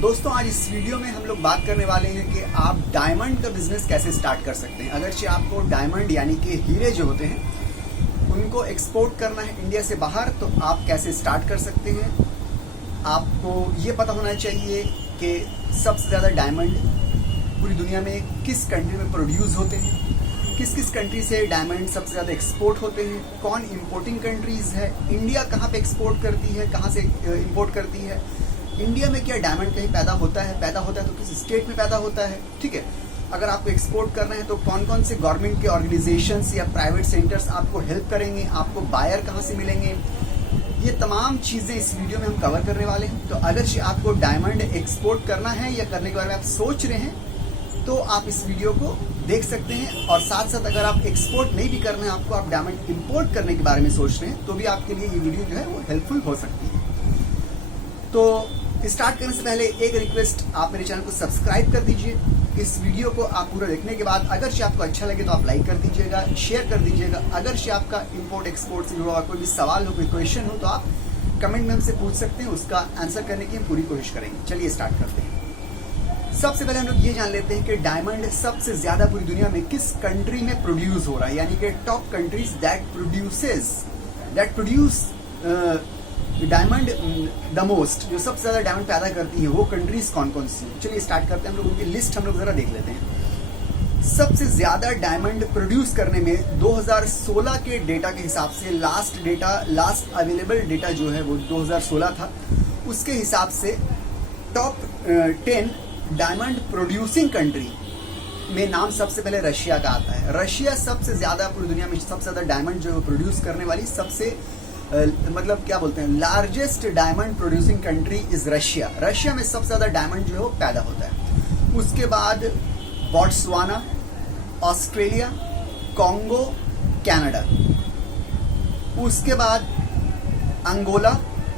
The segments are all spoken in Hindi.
दोस्तों आज इस वीडियो में हम लोग बात करने वाले हैं कि आप डायमंड का बिजनेस कैसे स्टार्ट कर सकते हैं। अगर आपको डायमंड यानी कि हीरे जो होते हैं उनको एक्सपोर्ट करना है इंडिया से बाहर, तो आप कैसे स्टार्ट कर सकते हैं। आपको ये पता होना चाहिए कि सबसे ज़्यादा डायमंड पूरी दुनिया में किस कंट्री में प्रोड्यूस होते हैं, किस किस कंट्री से डायमंड सबसे ज़्यादा एक्सपोर्ट होते हैं, कौन इंपोर्टिंग कंट्रीज़ है, इंडिया कहाँ पे एक्सपोर्ट करती है, कहाँ से इंपोर्ट करती है, इंडिया में क्या डायमंड कहीं पैदा होता है तो किस स्टेट में पैदा होता है। ठीक है, अगर आपको एक्सपोर्ट करना है तो कौन कौन से गवर्नमेंट के ऑर्गेनाइजेशंस या प्राइवेट सेंटर्स आपको हेल्प करेंगे, आपको बायर कहाँ से मिलेंगे, ये तमाम चीज़ें इस वीडियो में हम कवर करने वाले हैं। तो अगर आपको डायमंड एक्सपोर्ट करना है या करने के बारे में आप सोच रहे हैं तो आप इस वीडियो को देख सकते हैं। और साथ साथ अगर आप एक्सपोर्ट नहीं भी करना है आपको, आप डायमंड इंपोर्ट करने के बारे में सोच रहे हैं तो भी आपके लिए ये वीडियो जो है वो हेल्पफुल हो सकती है। तो स्टार्ट करने से पहले एक रिक्वेस्ट, आप मेरे चैनल को सब्सक्राइब कर दीजिए। इस वीडियो को आप पूरा देखने के बाद अगर आपको अच्छा लगे तो आप लाइक कर दीजिएगा, शेयर कर दीजिएगा। अगर आपका इंपोर्ट एक्सपोर्ट से जुड़ा हुआ कोई भी सवाल हो, कोई क्वेश्चन हो तो आप कमेंट में हमसे पूछ सकते हैं, उसका आंसर करने की हम पूरी कोशिश करेंगे। चलिए स्टार्ट करते हैं। सबसे पहले हम लोग ये जान लेते हैं कि डायमंड सबसे ज्यादा पूरी दुनिया में किस कंट्री में प्रोड्यूस हो रहा है, यानी कि top countries that produce diamond the most, जो सबसे ज्यादा डायमंड पैदा करती है वो कंट्रीज कौन कौन सी। चलिए स्टार्ट करते हैं, हम लोग उनकी लिस्ट हम लोग जरा देख लेते हैं। सबसे ज्यादा डायमंड प्रोड्यूस करने में 2016 के डेटा के हिसाब से, लास्ट अवेलेबल डेटा जो है वो 2016 था, उसके हिसाब से टॉप 10 डायमंड प्रोड्यूसिंग कंट्री में नाम सबसे पहले रशिया का आता है। रशिया सबसे ज्यादा पूरी दुनिया में सबसे ज्यादा डायमंड जो है प्रोड्यूस करने वाली सबसे मतलब क्या बोलते हैं, largest diamond producing country is Russia. Russia में सबसे ज्यादा डायमंड जो है वो पैदा होता है। उसके बाद बोट्सवाना, ऑस्ट्रेलिया, कॉन्गो, कनाडा, उसके बाद Angola,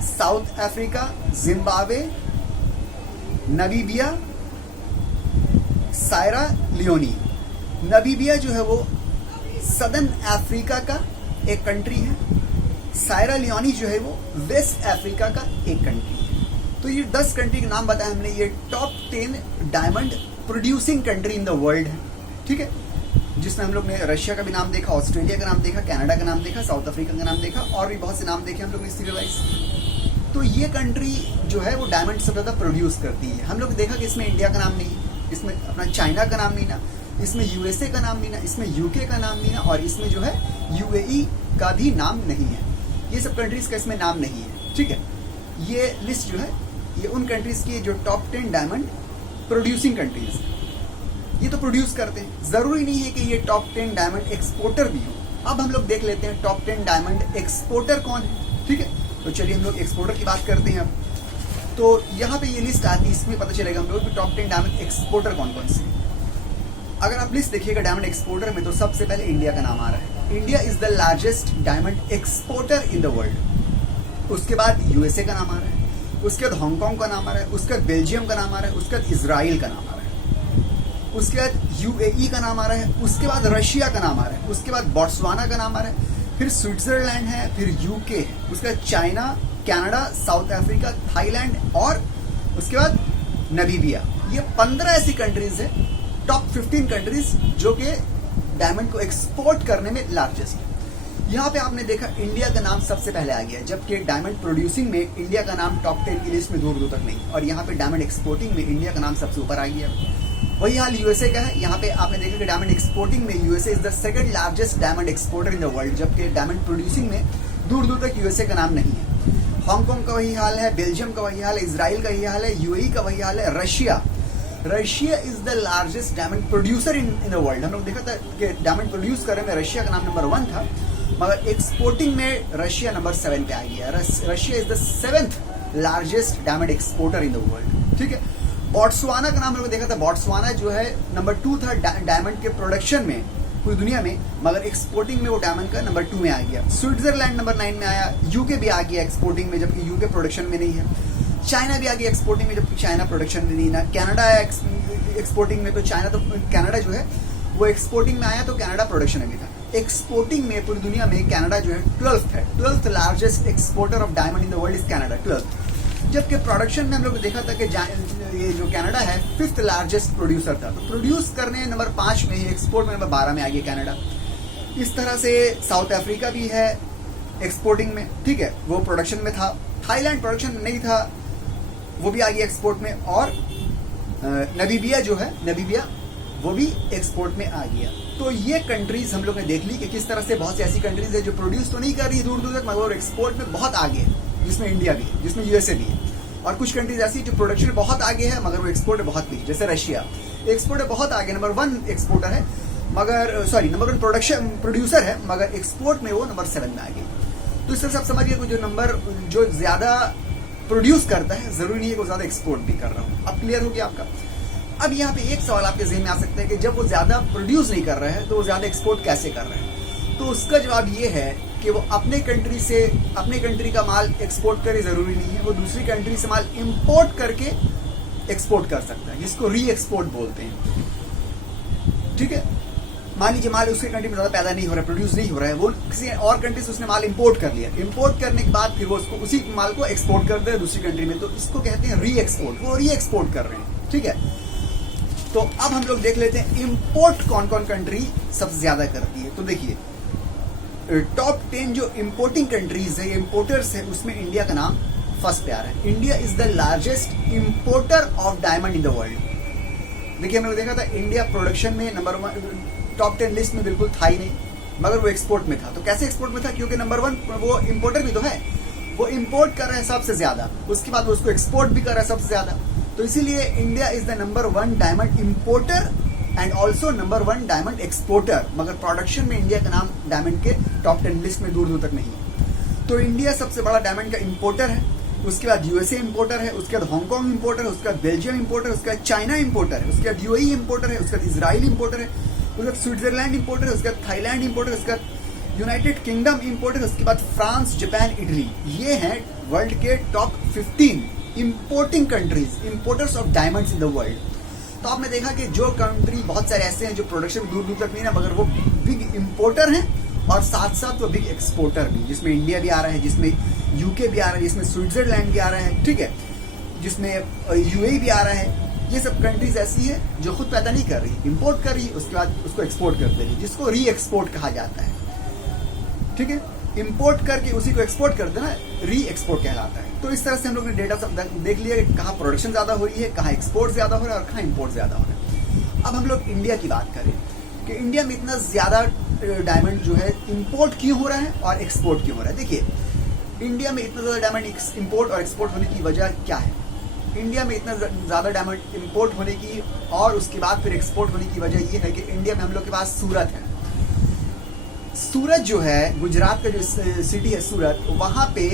South Africa, Zimbabwe, Namibia, Sierra Leone. Namibia जो है वो सदर्न अफ्रीका का एक कंट्री है। सायरा लियोनी जो है वो वेस्ट अफ्रीका का एक कंट्री है। तो ये 10 कंट्री के नाम बताए हमने, ये top 10 diamond producing country in the world है। ठीक है, जिसमें हम लोग ने रशिया का भी नाम देखा, ऑस्ट्रेलिया का नाम देखा, कनाडा का नाम देखा, साउथ अफ्रीका का नाम देखा, और भी बहुत से नाम देखे हम लोग ने सीरियल वाइज। तो ये कंट्री जो है वो डायमंड सबसे ज्यादा प्रोड्यूस करती है। हम लोग देखा कि इसमें इंडिया का नाम नहीं है, इसमें अपना चाइना का नाम नहीं ना, इसमें यूएसए का नाम नहीं ना, इसमें यूके का नाम नहीं ना, और इसमें जो है यूएई का भी नाम नहीं है। ये सब कंट्रीज का इसमें नाम नहीं है। ठीक है, ये लिस्ट जो है ये उन कंट्रीज की जो टॉप 10 डायमंड प्रोड्यूसिंग कंट्रीज, ये तो प्रोड्यूस करते हैं। जरूरी नहीं है कि ये टॉप 10 डायमंड एक्सपोर्टर भी हो। अब हम लोग देख लेते हैं टॉप 10 डायमंड एक्सपोर्टर कौन है। ठीक है, तो चलिए हम लोग एक्सपोर्टर की बात करते हैं। अब तो यहाँ पे ये लिस्ट आती है, इसमें पता चलेगा हम लोग कि टॉप 10 डायमंड एक्सपोर्टर कौन कौन से। अगर आप लिस्ट देखिएगा डायमंड एक्सपोर्टर में तो सबसे पहले इंडिया का नाम आ रहा है। India is the largest diamond exporter in the world. उसके बाद यूएसए का नाम आ रहा है, उसके बाद हांगकांग का नाम आ रहा है, उसके बाद बेल्जियम का नाम आ रहा है, उसके बाद इसराइल का नाम आ रहा है, उसके बाद यूएई का नाम आ रहा है, उसके बाद रशिया का नाम आ रहा है, उसके बाद बोट्सवाना का नाम आ रहा है, फिर स्विट्जरलैंड है, फिर यूके है, उसके बाद China, Canada, south Africa, Thailand, और उसके बाद नामीबिया। ये 15 ऐसी कंट्रीज है, टॉप 15 कंट्रीज जो कि डायमंड को एक्सपोर्ट करने में लार्जेस्ट है। यहाँ पे आपने देखा इंडिया का नाम सबसे पहले आ गया, जबकि डायमंड प्रोड्यूसिंग में इंडिया का नाम टॉप 10 की लिस्ट में दूर दूर तक नहीं, और यहाँ पे डायमंड एक्सपोर्टिंग में इंडिया का नाम सबसे ऊपर आ गया। वही हाल यूएसए का है। यहाँ पे आपने देखा कि डायमंड एक्सपोर्टिंग में USA is the second largest diamond exporter in the world, जबकि डायमंड प्रोड्यूसिंग में दूर दूर तक यूएसए का नाम नहीं है। हांगकांग का वही हाल है, बेल्जियम का वही हाल है, इसराइल का वही हाल है, यूएई का वही हाल है, Russia is the largest diamond producer in the world. हम लोग देखा था कि डायमंड प्रोड्यूस करने में रशिया का नाम नंबर 1 था, मगर एक्सपोर्टिंग में रशिया नंबर 7 पे आ गया। Russia is the 7th largest diamond exporter in the world. ठीक है, बोट्सवाना का नाम हम लोग देखा था, बोट्सवाना जो है नंबर 2 था डायमंड के प्रोडक्शन में पूरी दुनिया में, मगर एक्सपोर्टिंग में वो डायमंड का नंबर 2 में आ गया। स्विट्जरलैंड नंबर 9 में आया, यूके भी आ गया एक्सपोर्टिंग में, जबकि यूके प्रोडक्शन में नहीं है। चाइना भी आ गया एक्सपोर्टिंग में, जबकि चाइना प्रोडक्शन में नहीं ना। कनाडा आया एक्सपोर्टिंग में, तो कनाडा जो है वो एक्सपोर्टिंग में आया, तो कनाडा प्रोडक्शन में था। एक्सपोर्टिंग में पूरी दुनिया में कनाडा जो है 12th है, 12th largest exporter of diamond in the world is Canada, 12th। जबकि प्रोडक्शन में हम लोग ने देखा था कि ये जो कनाडा है 5th लार्जेस्ट प्रोड्यूसर था, तो प्रोड्यूस करने नंबर 5 में ही, एक्सपोर्ट में नंबर 12 में आ गया कनाडा। इस तरह से साउथ अफ्रीका भी है एक्सपोर्टिंग में, ठीक है, वो प्रोडक्शन में था। थाईलैंड प्रोडक्शन में नहीं था, वो भी आ गया एक्सपोर्ट में। और नमीबिया जो है, नमीबिया वो भी एक्सपोर्ट में आ गया। तो ये कंट्रीज हम लोग ने देख ली कि किस तरह से बहुत सी ऐसी कंट्रीज है जो प्रोड्यूस तो नहीं कर रही दूर दूर तक, मगर एक्सपोर्ट में बहुत आगे है, जिसमें इंडिया भी है, जिसमें यूएसए भी है। और कुछ कंट्रीज ऐसी जो प्रोडक्शन में बहुत आगे है मगर वो एक्सपोर्ट में बहुत पीछे, जैसे रशिया एक्सपोर्ट में बहुत आगे, नंबर 1 एक्सपोर्टर है, मगर नंबर 1 प्रोड्यूसर है, मगर एक्सपोर्ट में वो नंबर 7 में आ गई। तो इस तरह से आप समझिए कि जो ज्यादा प्रोड्यूस करता है जरूरी नहीं है कि वो ज्यादा एक्सपोर्ट भी कर रहा हूँ। अब क्लियर हो गया आपका। अब यहाँ पे एक सवाल आपके जहन में आ सकता है कि जब वो ज्यादा प्रोड्यूस नहीं कर रहा है तो वो ज्यादा एक्सपोर्ट कैसे कर रहा है? तो उसका जवाब ये है कि वो अपने कंट्री का माल एक्सपोर्ट करे जरूरी नहीं है, वो दूसरी कंट्री से माल इंपोर्ट करके एक्सपोर्ट कर सकता है, जिसको री एक्सपोर्ट बोलते हैं। ठीक है, मान लीजिए माल उसके कंट्री में ज्यादा पैदा नहीं हो रहा है, प्रोड्यूस नहीं हो रहा है, वो किसी और कंट्री से उसने माल इंपोर्ट कर लिया, इंपोर्ट करने के बाद फिर वो उसको उसी माल को एक्सपोर्ट कर दे दूसरी कंट्री में, तो इसको कहते हैं री एक्सपोर्ट। वो री एक्सपोर्ट कर रहे हैं। ठीक है, तो अब हम लोग देख लेते हैं इंपोर्ट कौन कौन कंट्री सबसे ज्यादा करती है। तो देखिए टॉप 10 जो इंपोर्टिंग कंट्रीज है, इंपोर्टर्स है, उसमें इंडिया का नाम फर्स्ट पे आ रहा है। India is the largest importer of diamond in the world. देखिए हमने देखा था इंडिया प्रोडक्शन में नंबर 1 टॉप 10 लिस्ट में बिल्कुल था ही नहीं, मगर वो एक्सपोर्ट में था। तो कैसे एक्सपोर्ट में था? क्योंकि नंबर 1 वो इंपोर्टर भी तो है, वो इंपोर्ट कर रहा है सबसे ज्यादा, उसके बाद वो उसको एक्सपोर्ट भी कर रहा है सबसे ज्यादा। तो इसीलिए India is the number 1 diamond importer and also number 1 diamond exporter, मगर प्रोडक्शन में इंडिया का नाम डायमंड के टॉप 10 लिस्ट में दूर दूर तक नहीं है। तो इंडिया सबसे बड़ा डायमंड का इंपोर्टर है, उसके बाद यूएसए इंपोर्टर है, उसके बाद हांगकांग इंपोर्टर है, उसके बाद बेल्जियम इंपोर्टर है, उसके बाद चाइना इंपोर्टर है, उसके बाद यूएई इंपोर्टर है, उसके बाद इजराइल इंपोर्टर है, उसके बाद स्विट्जरलैंड इंपोर्टर है, उसके बाद थाईलैंड इंपोर्टर है, उसके बाद यूनाइटेड किंगडम इंपोर्टर, उसके बाद फ्रांस, जापान, इटली। ये हैं वर्ल्ड के top 15 importing countries, importers of diamonds in the world. तो आपने देखा कि जो कंट्री बहुत सारे ऐसे हैं जो प्रोडक्शन दूर दूर तक नहीं है, मगर वो बिग इंपोर्टर हैं और साथ साथ वो बिग एक्सपोर्टर भी, जिसमें इंडिया भी आ रहा है, जिसमें यूके भी आ रहा है, जिसमें स्विट्जरलैंड भी आ रहा है, ठीक है, जिसमें यूएई भी आ रहा है। ये सब कंट्रीज ऐसी है जो खुद पैदा नहीं कर रही, इंपोर्ट कर रही, उसके बाद उसको एक्सपोर्ट कर दे रही, जिसको री एक्सपोर्ट कहा जाता है। ठीक है, इंपोर्ट करके उसी को एक्सपोर्ट कर देना री एक्सपोर्ट कहलाता है। तो इस तरह से हम लोग ने डेटा सब देख लिया कि कहाँ प्रोडक्शन ज्यादा हो रही है, कहाँ एक्सपोर्ट ज्यादा हो रहा है और कहाँ इंपोर्ट ज्यादा हो रहा है। अब हम लोग इंडिया की बात करें कि इंडिया में इतना ज्यादा डायमंड जो है इंपोर्ट क्यों हो रहा है और एक्सपोर्ट क्यों हो रहा है। देखिए इंडिया में इतना ज्यादा डायमंड इंपोर्ट और एक्सपोर्ट होने की वजह क्या है? इंडिया में इतना ज्यादा डायमंड इंपोर्ट होने की और उसके बाद फिर एक्सपोर्ट होने की वजह यह है कि इंडिया में हम लोग के पास सूरत है। सूरत जो है, गुजरात का जो सिटी है सूरत, वहां पे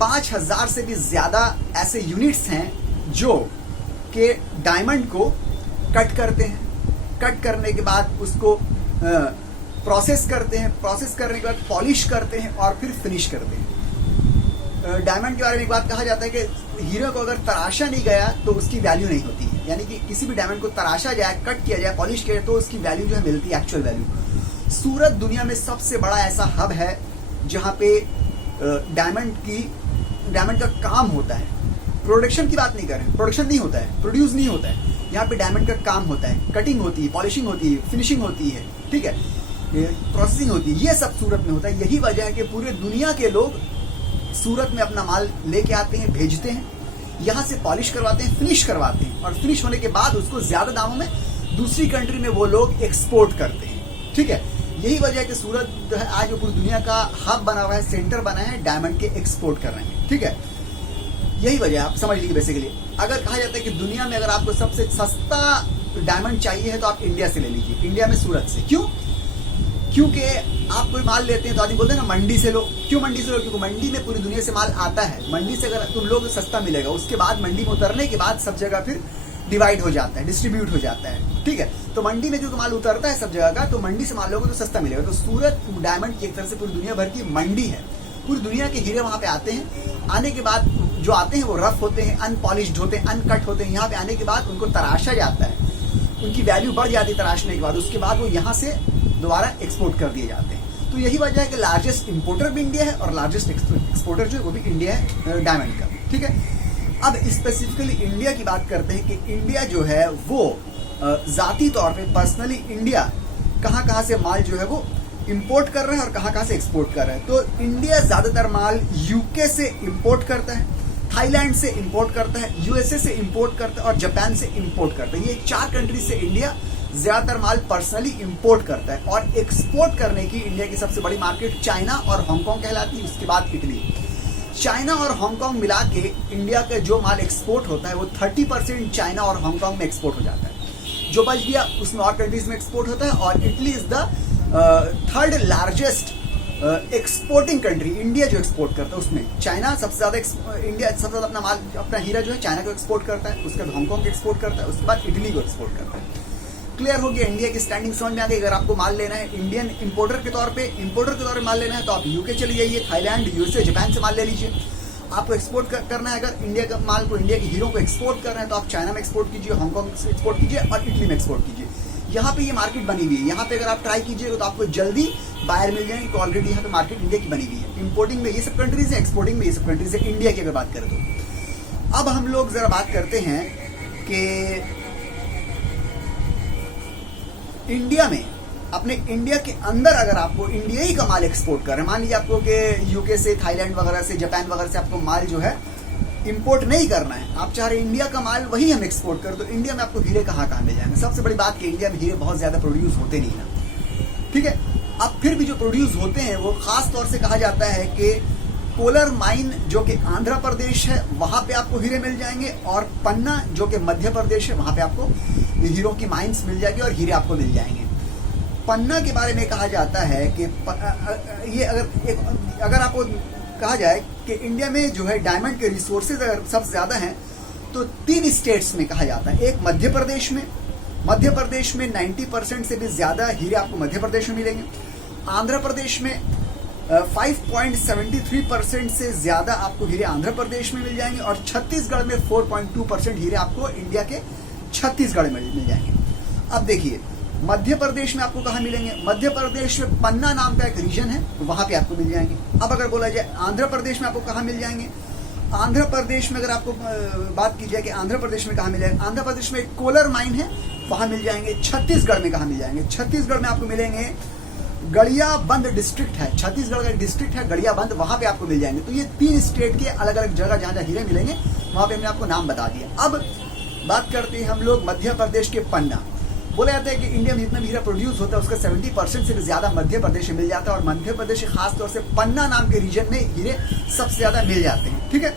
5000 से भी ज्यादा ऐसे यूनिट्स हैं जो के डायमंड को कट करते हैं, कट करने के बाद उसको प्रोसेस करते हैं, प्रोसेस करने के बाद पॉलिश करते हैं और फिर फिनिश करते हैं। डायमंड के बारे में एक बात कहा जाता है कि हीरो को अगर तराशा नहीं गया तो उसकी वैल्यू नहीं होती है, यानी कि किसी भी डायमंड को तराशा जाए, कट किया जाए, पॉलिश किया जाए तो उसकी वैल्यू जो है मिलती है, एक्चुअल वैल्यू। सूरत दुनिया में सबसे बड़ा ऐसा हब है जहां पे डायमंड का काम होता है। प्रोडक्शन की बात नहीं कर रहे, प्रोडक्शन नहीं होता है, प्रोड्यूस नहीं होता है, यहाँ पे डायमंड का काम होता है, कटिंग होती है, पॉलिशिंग होती है, फिनिशिंग होती है, ठीक है, प्रोसेसिंग होती है, ये सब सूरत में होता है। यही वजह है कि पूरे दुनिया के लोग सूरत में अपना माल लेके आते हैं, भेजते हैं, यहाँ से पॉलिश करवाते हैं, फिनिश करवाते हैं और फिनिश होने के बाद उसको ज्यादा दामों में दूसरी कंट्री में वो लोग एक्सपोर्ट करते हैं। ठीक है, यही वजह है कि सूरत जो है आज पूरी दुनिया का हब बना हुआ है, सेंटर बना है डायमंड के एक्सपोर्ट कर रहे हैं। ठीक है, यही वजह आप समझ लीजिए। बेसिकली अगर कहा जाता है कि दुनिया में अगर आपको सबसे सस्ता डायमंड चाहिए है तो आप इंडिया से ले लीजिए, इंडिया में सूरत से। क्यों? क्योंकि आप कोई माल लेते हैं तो आदमी बोलते हैं ना मंडी से लो। क्यों मंडी से लो? क्योंकि मंडी में पूरी दुनिया से माल आता है, मंडी से अगर तुम लोग सस्ता मिलेगा, उसके बाद मंडी में उतरने के बाद सब जगह फिर डिवाइड हो जाता है, डिस्ट्रीब्यूट हो जाता है। ठीक है, तो मंडी में क्योंकि माल उतरता है सब जगह का, तो मंडी से माल लोगे तो सस्ता मिलेगा। तो सूरत डायमंड की एक तरह से पूरी दुनिया भर की मंडी है, पूरी दुनिया के हीरे वहां पे आते हैं। आने के बाद जो आते हैं वो रफ होते हैं, अनपॉलिश्ड होते हैं, अनकट होते हैं। यहाँ पे आने के बाद उनको तराशा जाता है, उनकी वैल्यू बढ़ जाती है तराशने के बाद, उसके बाद वो यहाँ से दोबारा एक्सपोर्ट कर दिए जाते हैं। तो यही वजह है कि लार्जेस्ट इंपोर्टर भी इंडिया है और लार्जेस्ट एक्सपोर्टर जो है वो भी इंडिया है डायमंड का। ठीक है। अब स्पेसिफिकली इंडिया की बात करते हैं कि इंडिया जो है वो जाती तौर पे पर्सनली इंडिया कहाँ कहाँ से माल जो है वो इंपोर्ट कर रहा है और कहाँ कहाँ से एक्सपोर्ट कर रहा है। तो इंडिया ज्यादातर माल यूके से इंपोर्ट करता है, थाईलैंड से इंपोर्ट करता है, यूएसए से इंपोर्ट करता है और जापान से इंपोर्ट करता है। ये 4 कंट्री से इंडिया ज्यादातर माल पर्सनली इंपोर्ट करता है। और एक्सपोर्ट करने की इंडिया की सबसे बड़ी मार्केट चाइना और हांगकांग कहलाती है, उसके बाद इटली। चाइना और हांगकांग मिला के इंडिया का जो माल एक्सपोर्ट होता है वो 30% चाइना और हांगकांग में एक्सपोर्ट हो जाता है। जो बच गया उसमें और कंट्रीज में एक्सपोर्ट होता है। और Italy is the 3rd largest exporting country. India जो एक्सपोर्ट करता है उसमें चाइना सबसे ज्यादा, इंडिया सबसे ज्यादा अपना माल, अपना हीरा जो है चाइना को एक्सपोर्ट करता है, उसके बाद हांगकांग को एक्सपोर्ट करता है, उसके बाद इटली को एक्सपोर्ट करता है। क्लियर हो गया, इंडिया की स्टैंडिंग समझ में आ गई। अगर आपको माल लेना है इंडियन इंपोर्टर के तौर पे माल लेना है तो आप यूके चले जाइए, थाईलैंड, यूएसए, जापान से माल ले लीजिए। आपको एक्सपोर्ट करना है, अगर इंडिया का माल को, इंडिया के हीरो को एक्सपोर्ट करना है तो आप चाइना में एक्सपोर्ट कीजिए, हांगकांग से एक्सपोर्ट कीजिए और इटली में एक्सपोर्ट कीजिए। यहाँ पे ये मार्केट बनी हुई है। यहाँ पे अगर आप ट्राई कीजिएगा तो आपको जल्दी बायर मिल जाएंगे। ऑलरेडी यहाँ पे मार्केट इंडिया की बनी हुई है। इंपोर्टिंग में ये सब कंट्रीज है, एक्सपोर्टिंग में ये सब कंट्रीज है, इंडिया की अगर बात करें तो। अब हम लोग जरा बात करते हैं कि इंडिया में, अपने इंडिया के अंदर अगर आपको इंडिया ही का माल एक्सपोर्ट कर रहे हैं, मान लीजिए आपको कि यूके से, थाईलैंड वगैरह से, जापान वगैरह से आपको माल जो है इंपोर्ट नहीं करना है, आप चाह रहे इंडिया का माल वही हम एक्सपोर्ट करें, तो इंडिया में आपको हीरे कहाँ मिल जाएंगे। सबसे बड़ी बात कि इंडिया में हीरे बहुत ज्यादा प्रोड्यूस होते नहीं ना, ठीक है। अब फिर भी जो प्रोड्यूस होते हैं वो खास तौर से कहा जाता है कि कोलर माइन जो कि आंध्र प्रदेश है वहां पे आपको हीरे मिल जाएंगे, और पन्ना जो कि मध्य प्रदेश है वहां पे आपको हीरों की माइंस मिल जाएगी और हीरे आपको मिल जाएंगे। पन्ना के बारे में कहा जाता है कि ये अगर आपको कहा जाए कि इंडिया में जो है डायमंड के रिसोर्सेज अगर सबसे ज्यादा हैं तो 3 स्टेट्स में कहा जाता है। एक मध्य प्रदेश में 90% से भी ज्यादा हीरे आपको मध्य प्रदेश में मिलेंगे। आंध्र प्रदेश में 5.73% से ज्यादा आपको हीरे आंध्र प्रदेश में मिल जाएंगे, और छत्तीसगढ़ में 4.2% हीरे आपको इंडिया के छत्तीसगढ़ में मिल जाएंगे। अब देखिए मध्य प्रदेश में आपको कहाँ मिलेंगे, मध्य प्रदेश में पन्ना नाम का एक रीजन है, वहां पे आपको मिल जाएंगे। अब अगर बोला जाए आंध्र प्रदेश में आपको कहाँ मिल जाएंगे, आंध्र प्रदेश में अगर आपको बात की जाए कि आंध्र प्रदेश में कहाँ मिल जाएंगे, आंध्र प्रदेश में एक कोलर माइन है, वहां मिल जाएंगे। छत्तीसगढ़ में कहाँ मिल जाएंगे, छत्तीसगढ़ में आपको मिलेंगे, गड़ियाबंद डिस्ट्रिक्ट है, छत्तीसगढ़ का डिस्ट्रिक्ट है गड़ियाबंद, वहां पे आपको मिल जाएंगे। तो ये 3 स्टेट के अलग अलग जगह जहां जहां हीरे मिलेंगे वहां पे हमने आपको नाम बता दिया। अब बात करते हैं हम लोग मध्य प्रदेश के पन्ना। बोला जाता है कि इंडिया में जितना भी हीरा प्रोड्यूस होता है उसका 70% से भी ज्यादा मध्य प्रदेश में मिल जाता है, और मध्य प्रदेश खास तौर से पन्ना नाम के रीजन में हीरे सबसे ज्यादा मिल जाते हैं, ठीक है।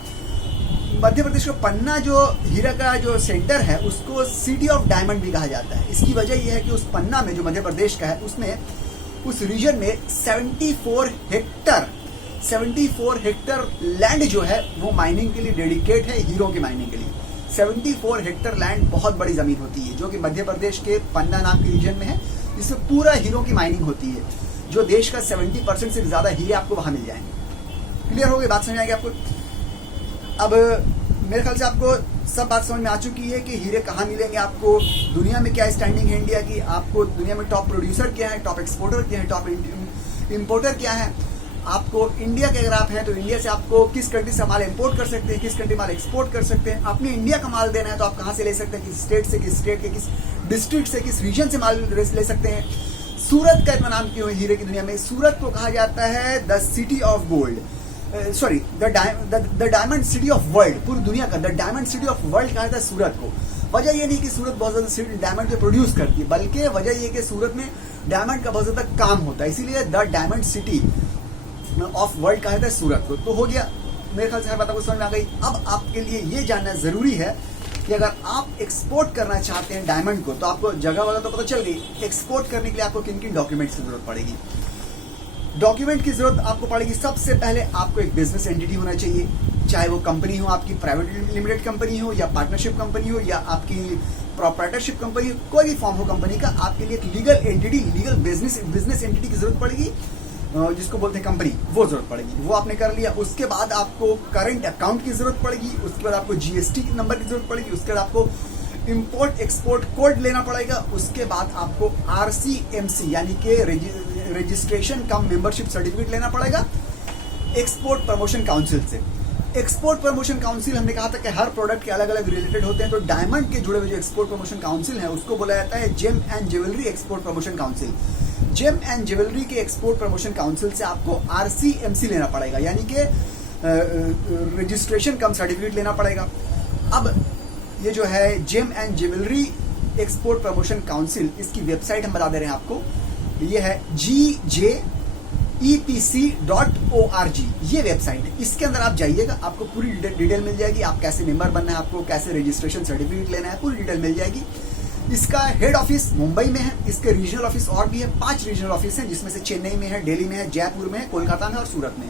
मध्य प्रदेश का पन्ना जो हीरा का जो सेंटर है उसको सिटी ऑफ डायमंड भी कहा जाता है। इसकी वजह यह है कि उस पन्ना में जो मध्य प्रदेश का है उसमें, उस रीजन में 74 हेक्टर लैंड जो है वो माइनिंग के लिए डेडिकेट है, हीरो की माइनिंग के लिए। 74 हेक्टर लैंड बहुत बड़ी जमीन होती है जो कि मध्य प्रदेश के पन्ना नाम के रीजन में है, जिसमें पूरा हीरो की माइनिंग होती है, जो देश का 70% से ज्यादा हीरे आपको वहां मिल जाएंगे। क्लियर हो गई बात, समझ आ गई आपको। अब मेरे ख्याल से आपको सब बात समझ में आ चुकी है कि हीरे कहाँ मिलेंगे, आपको दुनिया में क्या स्टैंडिंग है इंडिया की, आपको दुनिया में टॉप प्रोड्यूसर क्या है, टॉप एक्सपोर्टर क्या है, टॉप इंपोर्टर क्या है। आपको इंडिया के अगर आप हैं तो इंडिया से आपको किस कंट्री से माल इंपोर्ट कर सकते हैं, किस कंट्री माल एक्सपोर्ट कर सकते हैं। अपने इंडिया का माल देना है तो आप कहाँ से ले सकते हैं, किस स्टेट से, किस स्टेट के किस डिस्ट्रिक्ट से, किस रीजन से माल ले सकते हैं। सूरत का इतना नाम क्यों है हीरे की दुनिया में, सूरत को कहा जाता है the city of gold, sorry the diamond city of world. पूरी दुनिया का the diamond city of world कहा जाता है सूरत को। वजह ये नहीं कि सूरत बहुत ज्यादा डायमंड को प्रोड्यूस करती है, बल्कि वजह ये कि सूरत में डायमंड का बहुत ज्यादा काम होता है, इसीलिए the diamond city of world कहा जाता है सूरत को। तो हो गया, मेरे ख्याल से हर बात आपको समझ में आ गई। अब आपके लिए ये जानना जरूरी है कि अगर आप एक्सपोर्ट करना चाहते हैं डायमंड को, तो आपको जगह वगैरह तो पता चल गई, एक्सपोर्ट करने के लिए आपको किन किन डॉक्यूमेंट्स की जरूरत पड़ेगी। डॉक्यूमेंट की जरूरत आपको पड़ेगी, सबसे पहले आपको एक बिजनेस एंटिटी होना चाहिए, चाहे वो कंपनी हो, आपकी प्राइवेट लिमिटेड कंपनी हो या पार्टनरशिप कंपनी हो या आपकी प्रोप्राइटरशिप कंपनी, कोई भी फॉर्म हो कंपनी का, आपके लिए एक legal entity, legal business entity की जरूरत पड़ेगी, जिसको बोलते हैं कंपनी, वो जरूरत पड़ेगी। वो आपने कर लिया, उसके बाद आपको करंट अकाउंट की जरूरत पड़ेगी, उसके बाद आपको जीएसटी नंबर की जरूरत पड़ेगी, उसके बाद आपको इंपोर्ट एक्सपोर्ट कोड लेना पड़ेगा, उसके बाद आपको आरसीएमसी यानी कि रजिस्ट्रेशन कम मेंबरशिप सर्टिफिकेट लेना पड़ेगा एक्सपोर्ट प्रमोशन काउंसिल से। एक्सपोर्ट प्रमोशन काउंसिल, हमने कहा था कि हर प्रोडक्ट के अलग अलग रिलेटेड होते हैं, तो डायमंड के जुड़े हुए जो एक्सपोर्ट प्रमोशन काउंसिल है उसको बोला जाता है gem and jewellery export promotion council. Gem and jewellery के एक्सपोर्ट प्रमोशन काउंसिल से आपको RCMC लेना पड़ेगा, यानी कि रजिस्ट्रेशन कम सर्टिफिकेट लेना पड़ेगा। अब ये जो है gem and jewellery export promotion council, इसकी वेबसाइट हम बता दे रहे हैं आपको, ये है GJEPC.org, ये वेबसाइट है। इसके अंदर आप जाइएगा, आपको पूरी डिटेल मिल जाएगी, आप कैसे मेंबर बनना है, आपको कैसे रजिस्ट्रेशन सर्टिफिकेट लेना है, पूरी डिटेल मिल जाएगी। इसका हेड ऑफिस मुंबई में है, इसके रीजनल ऑफिस और भी है, 5 रीजनल ऑफिस हैं, जिसमें से चेन्नई में है, दिल्ली में है, जयपुर में है, कोलकाता में और सूरत में।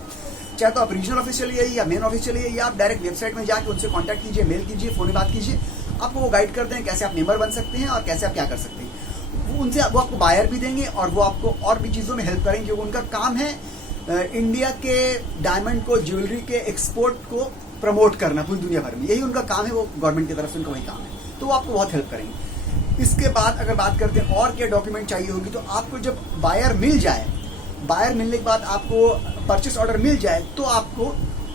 चाहे तो आप रीजनल ऑफिस चलिए या मेन ऑफिस चलिए, या आप डायरेक्ट वेबसाइट में जाकर उनसे कॉन्टैक्ट कीजिए, मेल कीजिए, फोन में बात कीजिए, आपको वो गाइड करते हैं कैसे आप मेंबर बन सकते हैं और कैसे आप क्या कर सकते हैं। उनसे वो आपको बायर भी देंगे और वो आपको और भी चीज़ों में हेल्प करेंगे, क्योंकि उनका काम है इंडिया के डायमंड को, ज्वेलरी के एक्सपोर्ट को प्रमोट करना पूरी दुनिया भर में, यही उनका काम है, वो गवर्नमेंट की तरफ से उनका वही काम है, तो वो आपको बहुत हेल्प करेंगे। इसके बाद अगर बात करते हैं और क्या डॉक्यूमेंट चाहिए होगी, तो आपको जब बायर मिल जाए, बायर मिलने के बाद आपको परचेस ऑर्डर मिल जाए, तो आपको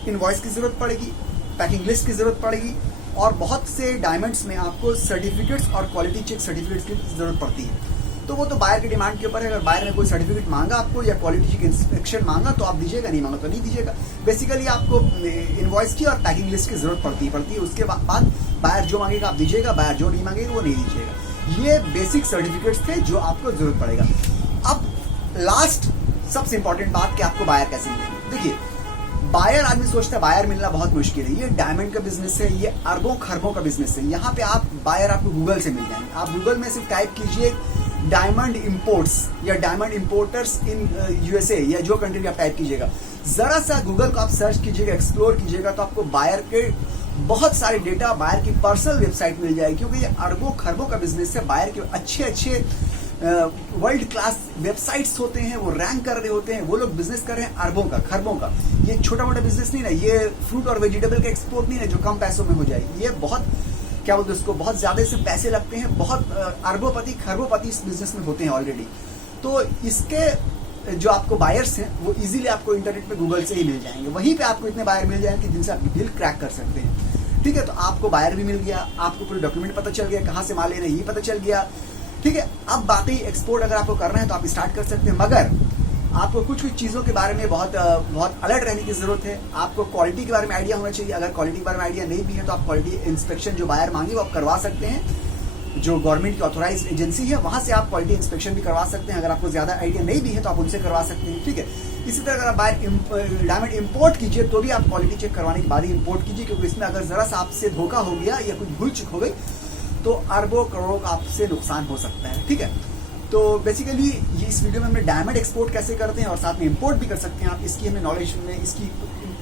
इनवॉइस की जरूरत पड़ेगी, पैकिंग लिस्ट की जरूरत पड़ेगी, और बहुत से डायमंड्स में आपको सर्टिफिकेट्स और क्वालिटी चेक सर्टिफिकेट्स की जरूरत पड़ती है। तो वो तो बायर के डिमांड के ऊपर है, अगर बायर ने कोई सर्टिफिकेट मांगा आपको या क्वालिटी चेक इंस्पेक्शन मांगा तो आप दीजिएगा, नहीं मांगा तो नहीं दीजिएगा। बेसिकली आपको इनवॉइस की और पैकिंग लिस्ट की जरूरत पड़ती है। उसके बाद बायर जो मांगेगा आप दीजिएगा, बायर जो नहीं मांगेगा वो नहीं दीजिएगा। ये बेसिक सर्टिफिकेट्स थे जो आपको जरूरत पड़ेगा। अब लास्ट सबसे इंपॉर्टेंट बात कि आपको बायर कैसे मिलेंगे। देखिए, बायर, आदमी सोचता है बायर मिलना बहुत मुश्किल है, ये डायमंड का बिजनेस है, ये अरबों खरबों का बिजनेस है। यहाँ पे आप बायर आपको गूगल से मिल जाएंगे। आप गूगल में सिर्फ टाइप कीजिए डायमंड इंपोर्ट्स या डायमंड इंपोर्टर्स इन USA या जो कंट्री आप टाइप कीजिएगा, जरा सा गूगल को आप सर्च कीजिएगा, एक्सप्लोर कीजिएगा, तो आपको बायर के बहुत सारे डेटा, बायर की पर्सनल वेबसाइट मिल जाएगी, क्योंकि ये अरबों खरबों का बिजनेस है। बायर के अच्छे अच्छे वर्ल्ड क्लास वेबसाइट्स होते हैं, वो रैंक कर रहे होते हैं, वो लोग बिजनेस कर रहे हैं अरबों का, खरबों का। ये छोटा मोटा बिजनेस नहीं ना, ये फ्रूट और वेजिटेबल का एक्सपोर्ट नहीं है जो कम पैसों में हो जाएगी। ये बहुत, क्या बोलते हैं उसको, बहुत ज्यादा इसमें पैसे लगते हैं, बहुत अरबोपति खरबोपति इस बिजनेस में होते हैं ऑलरेडी। तो इसके जो आपको बायर्स हैं वो इजीली आपको इंटरनेट पे गूगल से ही मिल जाएंगे, वहीं पे आपको इतने बायर मिल जाएंगे जिनसे आप डील क्रैक कर सकते हैं। ठीक है, तो आपको बायर भी मिल गया, आपको पूरे डॉक्यूमेंट पता चल गया, कहाँ से माल लेना ये पता चल गया। ठीक है, अब बाकी एक्सपोर्ट अगर आपको करना है तो आप स्टार्ट कर सकते हैं, मगर आपको कुछ कुछ चीज़ों के बारे में बहुत अलर्ट रहने की जरूरत है। आपको क्वालिटी के बारे में आइडिया होना चाहिए। अगर क्वालिटी के बारे में आइडिया नहीं भी है तो आप क्वालिटी इंस्पेक्शन जो बायर मांगे वो आप करवा सकते हैं। जो गवर्नमेंट की ऑथोराइज एजेंसी है वहां से आप क्वालिटी इंस्पेक्शन भी करवा सकते हैं। अगर आपको ज्यादा आइडिया नहीं भी है तो आप उनसे करवा सकते हैं। ठीक है, इसी तरह अगर आप बायर डायमंड इंपोर्ट कीजिए तो भी आप क्वालिटी चेक करवाने के बाद ही इंपोर्ट कीजिए, क्योंकि इसमें अगर जरा सा आपसे धोखा हो गया या कुछ भूल चूक हो गई तो अरबों करोड़ों का आपसे नुकसान हो सकता है। ठीक है, तो बेसिकली ये इस वीडियो में हमने डायमंड एक्सपोर्ट कैसे करते हैं और साथ में इंपोर्ट भी कर सकते हैं आप, इसकी हमने नॉलेज में इसकी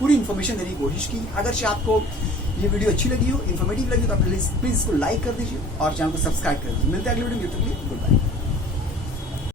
पूरी इन्फॉर्मेशन देने की कोशिश की। अगर आपको ये वीडियो अच्छी लगी हो, इन्फॉर्मेटिव लगी, तो आप प्लीज इसको लाइक कर दीजिए और चैनल को सब्सक्राइब कर दीजिए। मिलते हैं अगले वीडियो में, तब तक के लिए गुड बाय।